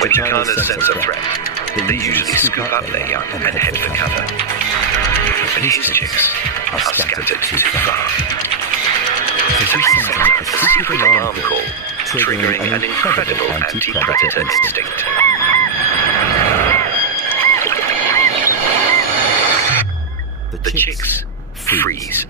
When jacanas sense a threat, they usually scoop up their young and head for cover. But his chicks are scattered too far. So he sends out a secret alarm call, triggering an incredible anti-predator instinct. The chicks freeze.